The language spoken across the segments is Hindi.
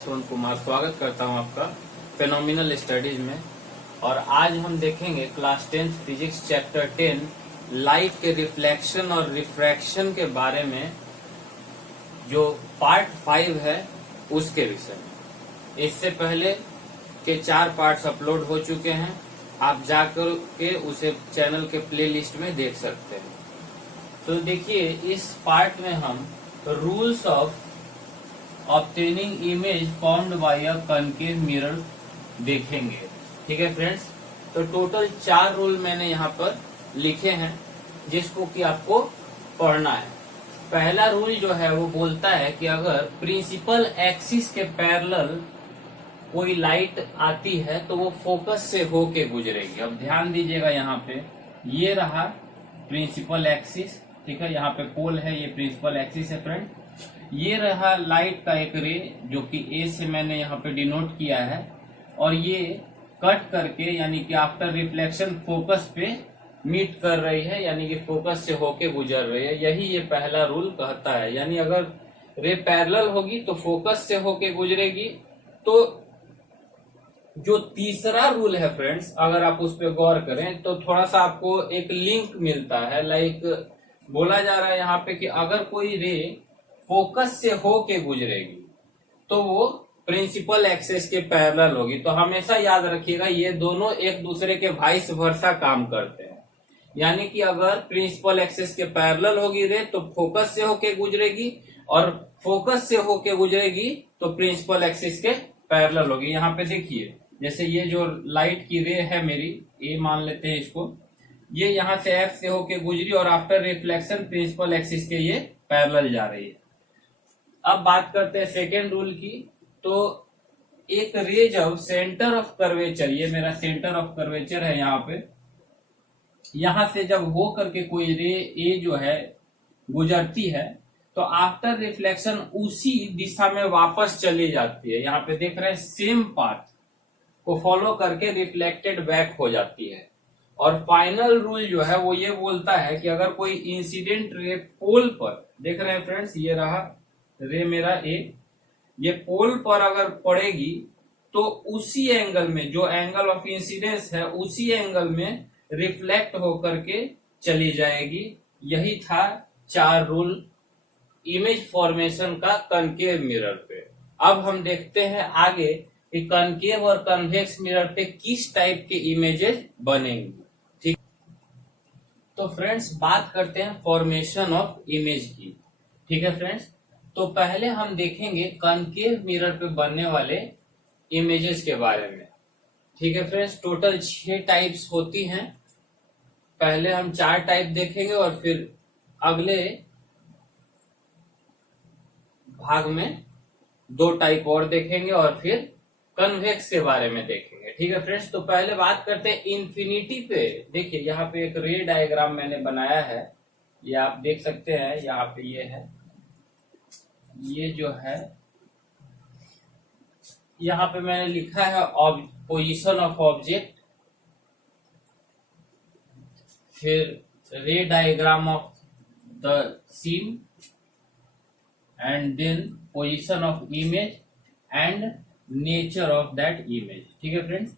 सुन कुमार स्वागत करता हूं आपका फेनोमिनल स्टडीज में। और आज हम देखेंगे क्लास 10 फिजिक्स चैप्टर 10 लाइट के रिफ्लेक्शन और रिफ्रैक्शन के बारे में, जो पार्ट 5 है उसके विषय में। इससे पहले के 4 पार्ट्स अपलोड हो चुके हैं, आप जाकर के उसे चैनल के प्लेलिस्ट में देख सकते हैं। तो देखिए, इस पार्ट में हम rules of obtaining image formed by a concave mirror देखेंगे। ठीक है फ्रेंड्स, तो टोटल 4 रूल मैंने यहाँ पर लिखे हैं जिसको कि आपको पढ़ना है। पहला रूल जो है वो बोलता है कि अगर प्रिंसिपल एक्सिस के पैरेलल कोई लाइट आती है तो वो फोकस से होके गुजरेगी। अब ध्यान दीजिएगा, यहाँ पे ये रहा प्रिंसिपल एक्सिस, ठीक है, यहाँ पे पोल है, ये प्रिंसिपल एक्सिस है फ्रेंड। ये रहा लाइट का एक रे जो कि ए से मैंने यहाँ पे डिनोट किया है, और ये कट करके यानी कि आफ्टर रिफ्लेक्शन फोकस पे मीट कर रही है, यानी कि फोकस से होके गुजर रही है। यही ये पहला रूल कहता है, यानी अगर रे पैरेलल होगी तो फोकस से होके गुजरेगी। तो जो तीसरा रूल है फ्रेंड्स, अगर आप उस पर गौर करें तो थोड़ा सा आपको एक लिंक मिलता है। लाइक बोला जा रहा है यहाँ पे कि अगर कोई रे फोकस से होके गुजरेगी तो वो प्रिंसिपल एक्सिस के पैरेलल होगी। तो हमेशा याद रखिएगा, ये दोनों एक दूसरे के वाइस वर्सा काम करते हैं। यानी कि अगर प्रिंसिपल एक्सिस के पैरेलल होगी रे तो फोकस से होके गुजरेगी, और फोकस से होके गुजरेगी तो प्रिंसिपल एक्सिस के पैरेलल होगी। यहाँ पे देखिए, जैसे ये जो लाइट की रे है मेरी, ए मान लेते हैं इसको, ये यहाँ से एक्स से होके गुजरी और आफ्टर रिफ्लेक्शन प्रिंसिपल एक्सिस के ये पैरेलल जा रही है। अब बात करते हैं सेकेंड रूल की। तो एक रे जब सेंटर ऑफ कर्वेचर, ये मेरा सेंटर ऑफ कर्वेचर है यहाँ पे, यहां से जब हो करके कोई रे ए जो है गुजरती है तो आफ्टर रिफ्लेक्शन उसी दिशा में वापस चली जाती है। यहाँ पे देख रहे हैं, सेम पाथ को फॉलो करके रिफ्लेक्टेड बैक हो जाती है। और फाइनल रूल जो है वो ये बोलता है कि अगर कोई इंसिडेंट रे पोल पर, देख रहे हैं फ्रेंड्स, ये रहा रे मेरा ए, ये पोल पर अगर पड़ेगी तो उसी एंगल में, जो एंगल ऑफ इंसिडेंस है, उसी एंगल में रिफ्लेक्ट होकर के चली जाएगी। यही था 4 रूल इमेज फॉर्मेशन का कनकेव मिरर पे। अब हम देखते हैं आगे कि कनकेव और कन्वेक्स मिरर पे किस टाइप के इमेजेस बनेंगी। ठीक, तो फ्रेंड्स बात करते हैं फॉर्मेशन ऑफ इमेज की। ठीक है फ्रेंड्स, तो पहले हम देखेंगे कनकेव मिरर पे बनने वाले इमेजेस के बारे में। ठीक है फ्रेंड्स, टोटल 6 टाइप्स होती हैं। पहले हम 4 टाइप देखेंगे और फिर अगले भाग में 2 टाइप और देखेंगे और फिर कन्वेक्स के बारे में देखेंगे। ठीक है फ्रेंड्स, तो पहले बात करते हैं इन्फिनिटी पे। देखिए, यहाँ पे एक रे डायग्राम मैंने बनाया है, ये आप देख सकते हैं। यहाँ पे ये है, ये जो है यहाँ पे मैंने लिखा है पोजीशन ऑफ ऑब्जेक्ट, फिर ray diagram of the scene, and then position of image and nature of that image. ठीक है फ्रेंड्स,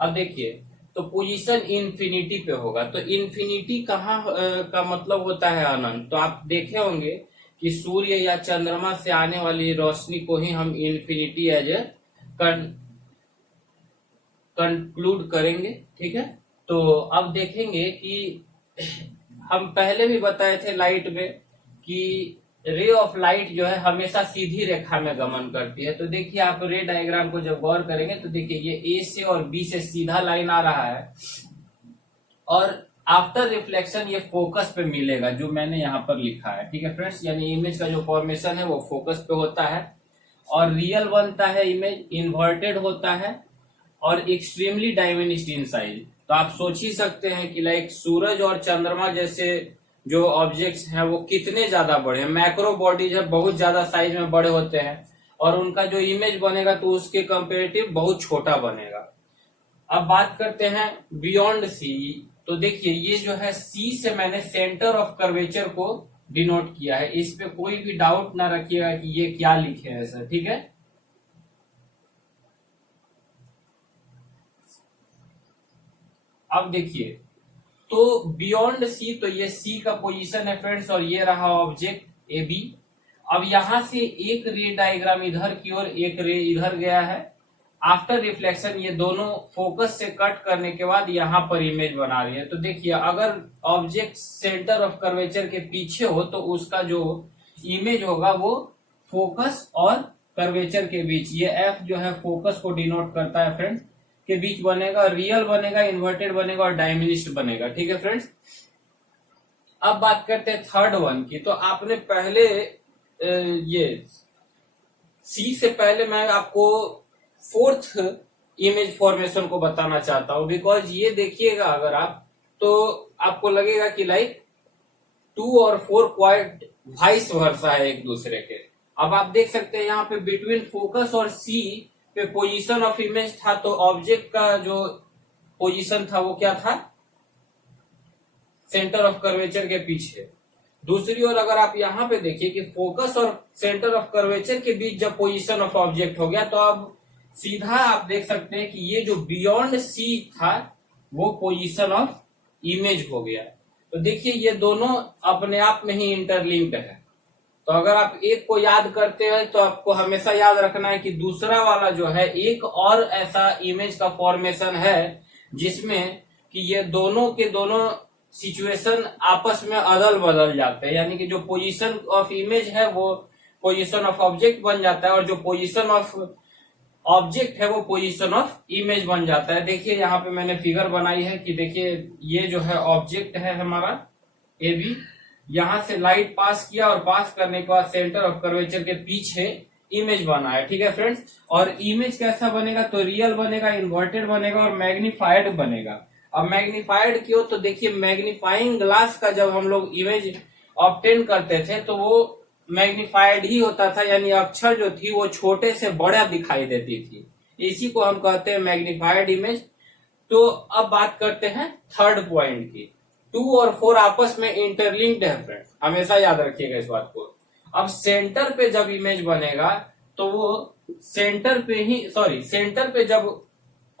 अब देखिए, तो पोजीशन इन्फिनिटी पे होगा। तो इन्फिनिटी कहाँ का मतलब होता है अनंत। तो आप देखे होंगे कि सूर्य या चंद्रमा से आने वाली रोशनी को ही हम इन्फिनिटी एज ए कंक्लूड करेंगे। ठीक है, तो अब देखेंगे कि हम पहले भी बताए थे लाइट में कि रे ऑफ लाइट जो है हमेशा सीधी रेखा में गमन करती है। तो देखिए, आप रे डायग्राम को जब गौर करेंगे तो देखिए, ये ए से और बी से सीधा लाइन आ रहा है, और आफ्टर रिफ्लेक्शन ये फोकस पे मिलेगा, जो मैंने यहाँ पर लिखा है। ठीक है फ्रेंड्स, यानी इमेज का जो फॉर्मेशन है वो फोकस पे होता है, और रियल बनता है इमेज, इन्वर्टेड होता है, और एक्सट्रीमली डायमिनिश्ड इन साइज। तो आप सोच ही सकते हैं कि लाइक सूरज और चंद्रमा जैसे जो ऑब्जेक्ट्स हैं वो कितने ज्यादा बड़े हैं। मैक्रो बॉडीज है, बहुत ज्यादा साइज में बड़े होते हैं, और उनका जो इमेज बनेगा तो उसके कंपेरेटिव बहुत छोटा बनेगा। अब बात करते हैं बियॉन्ड सी। तो देखिए, ये जो है सी से मैंने सेंटर ऑफ कर्वेचर को डिनोट किया है। इस पे कोई भी डाउट ना रखिएगा कि ये क्या लिखे हैं सर। ठीक है, अब देखिए, तो बियॉन्ड सी, तो ये सी का पोजीशन है फ्रेंड्स, और ये रहा ऑब्जेक्ट ए बी। अब यहां से एक रे डायग्राम इधर की ओर, एक रे इधर गया है। आफ्टर रिफ्लेक्शन ये दोनों फोकस से कट करने के बाद यहाँ पर इमेज बना रही है। तो देखिए, अगर ऑब्जेक्ट सेंटर ऑफ कर्वेचर के पीछे हो तो उसका जो इमेज होगा वो फोकस और कर्वेचर के बीच, ये एफ जो है फोकस को डिनोट करता है फ्रेंड्स, के बीच बनेगा। रियल बनेगा, इन्वर्टेड बनेगा और डायमिनिश्ड बनेगा। ठीक है फ्रेंड्स। अब बात करते हैं थर्ड वन की। तो आपने पहले ये सी से पहले मैं आपको फोर्थ इमेज फॉर्मेशन को बताना चाहता हूं, बिकॉज ये देखिएगा अगर आप, तो आपको लगेगा कि लाइक 2 और 4 क्वाइट वाइस वर्सा है एक दूसरे के। अब आप देख सकते हैं यहाँ पे बिटवीन फोकस और सी पे पोजीशन ऑफ इमेज था, तो ऑब्जेक्ट का जो पोजीशन था वो क्या था, सेंटर ऑफ कर्वेचर के पीछे। दूसरी ओर अगर आप यहाँ पे देखिए कि फोकस और सेंटर ऑफ कर्वेचर के बीच जब पोजीशन ऑफ ऑब्जेक्ट हो गया, तो अब सीधा आप देख सकते हैं कि ये जो बियॉन्ड सी था वो पोजीशन ऑफ इमेज हो गया। तो देखिए, ये दोनों अपने आप में ही इंटरलिंक्ड है। तो अगर आप एक को याद करते हैं तो आपको हमेशा याद रखना है कि दूसरा वाला जो है एक और ऐसा इमेज का फॉर्मेशन है जिसमें कि ये दोनों के दोनों सिचुएशन आपस में अदल बदल जाते हैं, यानी कि जो पोजीशन ऑफ इमेज है वो पोजीशन ऑफ ऑब्जेक्ट बन जाता है, और जो पोजीशन ऑफ ऑब्जेक्ट है वो पोजीशन ऑफ इमेज बन जाता है। देखिए यहाँ पे मैंने फिगर बनाई है कि देखिए, ये जो है ऑब्जेक्ट है हमारा ए बी, यहां से लाइट पास किया और पास करने के बाद सेंटर ऑफ कर्वेचर के पीछे इमेज बना है। ठीक है फ्रेंड्स। और इमेज कैसा बनेगा, तो रियल बनेगा, इन्वर्टेड बनेगा और मैग्नीफाइड बनेगा। अब मैग्नीफाइड क्यों, तो देखिए मैग्नीफाइंग ग्लास का जब हम लोग इमेज ऑब्टेन करते थे तो वो मैग्नीफाइड ही होता था, यानी अक्षर जो थी वो छोटे से बड़ा दिखाई देती थी, इसी को हम कहते हैं मैग्नीफाइड इमेज। तो अब बात करते हैं थर्ड पॉइंट की। 2 और 4 आपस में इंटरलिंक्ड है फ्रेंड्स, हमेशा याद रखिएगा इस बात को। अब सेंटर पे जब इमेज बनेगा तो वो सेंटर पे जब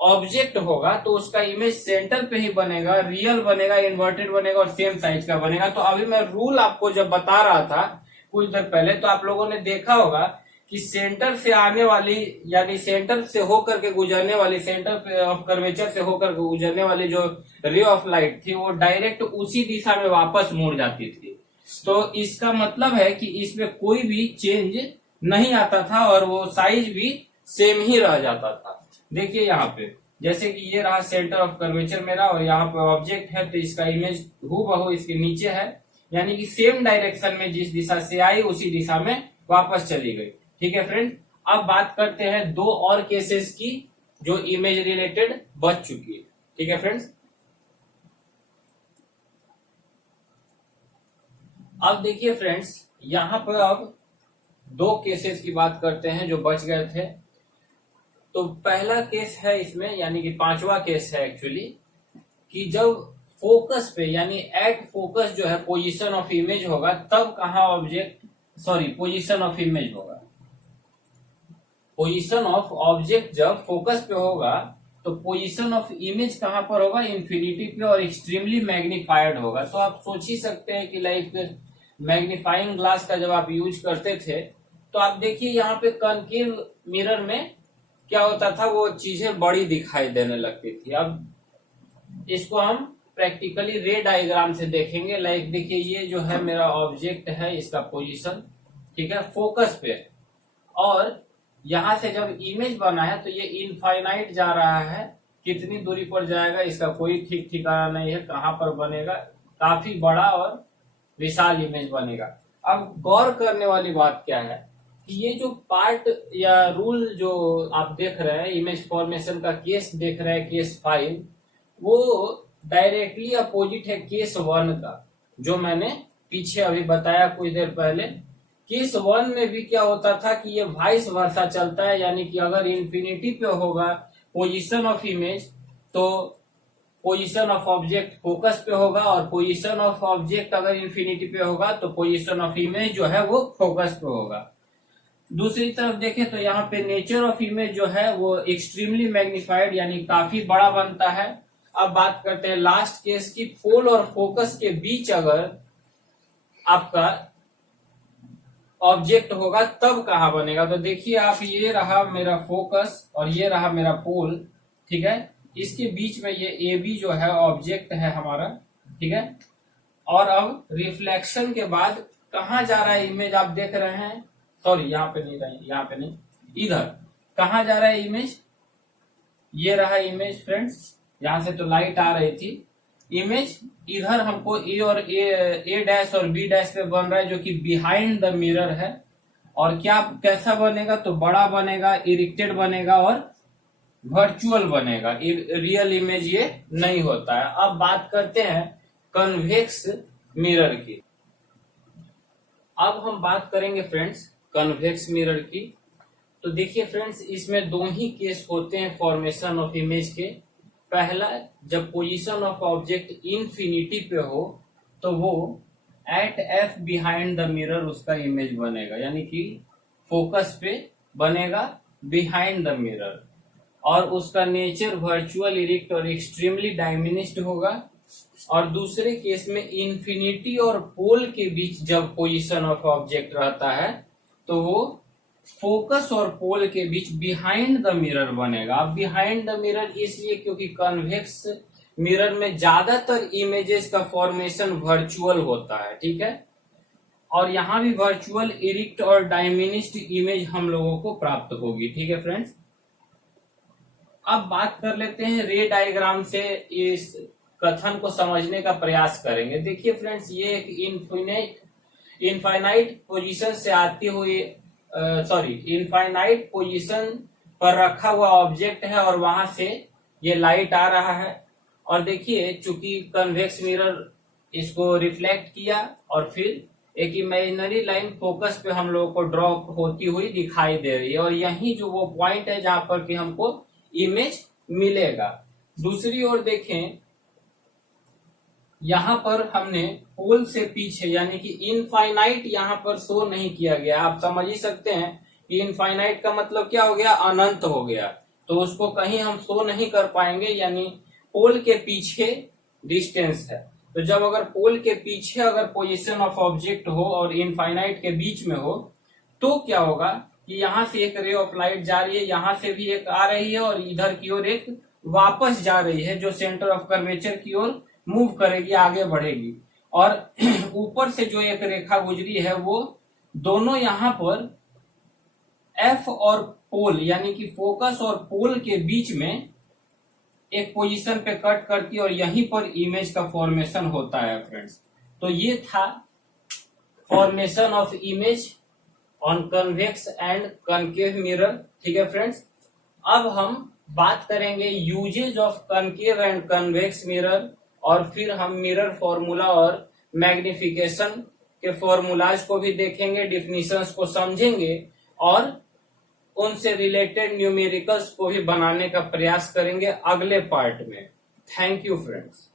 ऑब्जेक्ट होगा तो उसका इमेज सेंटर पे ही बनेगा, रियल बनेगा, इन्वर्टेड बनेगा और सेम साइज का बनेगा। तो अभी मैं रूल आपको जब बता रहा था कुछ देर पहले, तो आप लोगों ने देखा होगा कि सेंटर से आने वाली, यानी सेंटर से होकर के गुजरने वाली, सेंटर ऑफ कर्वेचर से होकर के गुजरने वाली जो रे ऑफ लाइट थी वो डायरेक्ट उसी दिशा में वापस मुड़ जाती थी। तो इसका मतलब है कि इसमें कोई भी चेंज नहीं आता था और वो साइज भी सेम ही रह जाता था। देखिए यहाँ पे जैसे कि ये रहा सेंटर ऑफ कर्वेचर मेरा, और यहाँ पे ऑब्जेक्ट है तो इसका इमेज हूबहू इसके नीचे है, यानी कि सेम डायरेक्शन में जिस दिशा से आई उसी दिशा में वापस चली गई। ठीक है फ्रेंड। अब बात करते हैं 2 और केसेस की जो इमेज रिलेटेड बच चुकी है। ठीक है फ्रेंड्स। अब देखिए फ्रेंड्स, यहाँ पर अब 2 केसेस की बात करते हैं जो बच गए थे। तो पहला केस है इसमें, यानी कि 5वां केस है एक्चुअली, कि जब फोकस पे यानी एट फोकस जो है पोजीशन ऑफ इमेज होगा, तब कहाँ पोजीशन ऑफ इमेज होगा। पोजीशन ऑफ ऑब्जेक्ट जब फोकस पे होगा तो पोजीशन ऑफ इमेज कहां पर होगा, इन्फिनिटी पे और एक्सट्रीमली मैग्नीफाइड होगा। तो आप सोच ही सकते हैं कि लाइक मैग्नीफाइंग ग्लास का जब आप यूज करते थे तो आप देखिए यहाँ पे कनकेव मिरर में क्या होता था, वो चीजें बड़ी दिखाई देने लगती थी। अब इसको हम प्रैक्टिकली रे डायग्राम से देखेंगे। लाइक देखिए, ये जो है मेरा ऑब्जेक्ट है, इसका पोजीशन ठीक है फोकस पे, और यहां से जब इमेज बना है तो ये इनफाइनाइट जा रहा है, कितनी दूरी पर जाएगा इसका कोई ठीक ठिकाना नहीं है, कहां पर बनेगा, काफी बड़ा और विशाल इमेज बनेगा। अब गौर करने वाली बात क्या है कि ये जो पार्ट या रूल जो आप देख रहे हैं, इमेज फॉर्मेशन का केस देख रहे हैं, केस 5, वो डायरेक्टली अपोजिट है केस 1 का, जो मैंने पीछे अभी बताया कुछ देर पहले। केस 1 में भी क्या होता था कि ये वाइस वर्सा चलता है, यानी कि अगर इन्फिनिटी पे होगा पोजीशन ऑफ इमेज तो पोजीशन ऑफ ऑब्जेक्ट फोकस पे होगा, और पोजीशन ऑफ ऑब्जेक्ट अगर इन्फिनिटी पे होगा तो पोजीशन ऑफ इमेज जो है वो फोकस पे होगा। दूसरी तरफ देखें तो यहाँ पे नेचर ऑफ इमेज जो है वो एक्सट्रीमली मैग्नीफाइड यानी काफी बड़ा बनता है, अब बात करते हैं लास्ट केस की, पोल और फोकस के बीच अगर आपका ऑब्जेक्ट होगा तब कहाँ बनेगा। तो देखिए आप, ये रहा मेरा फोकस और ये रहा मेरा पोल, ठीक है। इसके बीच में ये ए बी जो है ऑब्जेक्ट है हमारा, ठीक है। और अब रिफ्लेक्शन के बाद कहाँ जा रहा है इमेज, आप देख रहे हैं, सॉरी यहाँ पे नहीं रही, यहाँ पे नहीं, इधर कहाँ जा रहा है इमेज, ये रहा इमेज फ्रेंड्स, यहां से तो लाइट आ रही थी, इमेज इधर हमको ए और ए डैश और बी डैश पे बन रहा है जो कि बिहाइंड द मिरर है। और क्या कैसा बनेगा, तो बड़ा बनेगा, इरिक्टेड बनेगा और वर्चुअल बनेगा, रियल इमेज ये नहीं होता है। अब बात करते हैं कन्वेक्स मिरर की। अब हम बात करेंगे फ्रेंड्स कन्वेक्स मिरर की। तो देखिए फ्रेंड्स, इसमें दो ही केस होते हैं फॉर्मेशन ऑफ इमेज के। पहला, जब पोजीशन ऑफ ऑब्जेक्ट इनफिनिटी पे हो तो वो at F behind the mirror उसका इमेज बनेगा, यानी कि फोकस पे बनेगा बिहाइंड द मिरर, और उसका नेचर वर्चुअल, इरिक्ट और एक्सट्रीमली डायमिनिश्ड होगा। और दूसरे केस में इन्फिनिटी और पोल के बीच जब पोजीशन ऑफ ऑब्जेक्ट रहता है तो वो फोकस और पोल के बीच बिहाइंड द मिरर बनेगा। अब बिहाइंड द मिरर इसलिए क्योंकि कन्वेक्स मिरर में ज्यादातर इमेजेस का फॉर्मेशन वर्चुअल होता है, ठीक है। और यहाँ भी वर्चुअल, इरिक्ट और डायमिनिश्ड इमेज हम लोगों को प्राप्त होगी, ठीक है फ्रेंड्स। अब बात कर लेते हैं रे डायग्राम से, इस कथन को समझने का प्रयास करेंगे। देखिए फ्रेंड्स, ये एक इनफाइनाइट पोजीशन से आती हुई इनफाइनाइट पोजीशन पर रखा हुआ ऑब्जेक्ट है और वहां से ये लाइट आ रहा है। और देखिए चूंकि कन्वेक्स मिरर इसको रिफ्लेक्ट किया और फिर एक इमेजिनरी लाइन फोकस पे हम लोगों को ड्रॉ होती हुई दिखाई दे रही है, और यही जो वो पॉइंट है जहां पर कि हमको इमेज मिलेगा। दूसरी ओर देखें, यहां पर हमने पोल से पीछे यानी कि इनफाइनाइट यहां पर शो नहीं किया गया। आप समझ ही सकते हैं कि इनफाइनाइट का मतलब क्या हो गया, अनंत हो गया, तो उसको कहीं हम शो नहीं कर पाएंगे, यानी पोल के पीछे डिस्टेंस है। तो जब अगर पोल के पीछे अगर पोजीशन ऑफ ऑब्जेक्ट हो और इनफाइनाइट के बीच में हो तो क्या होगा कि यहाँ से एक रे ऑफ लाइट जा रही है, यहाँ से भी एक आ रही है और इधर की ओर एक वापस जा रही है जो सेंटर ऑफ कर्वेचर की ओर मूव करेगी, आगे बढ़ेगी। और ऊपर से जो एक रेखा गुजरी है वो दोनों यहाँ पर एफ और पोल यानी कि फोकस और पोल के बीच में एक पोजीशन पे कट करती है और यहीं पर इमेज का फॉर्मेशन होता है फ्रेंड्स। तो ये था formation of image on convex and concave mirror, ठीक है फ्रेंड्स। अब हम बात करेंगे uses of concave and convex mirror, और फिर हम मिरर फॉर्मूला और मैग्निफिकेशन के फॉर्मूलाज को भी देखेंगे, डिफिनीशंस को समझेंगे और उनसे रिलेटेड न्यूमेरिकल्स को भी बनाने का प्रयास करेंगे अगले पार्ट में। Thank you friends.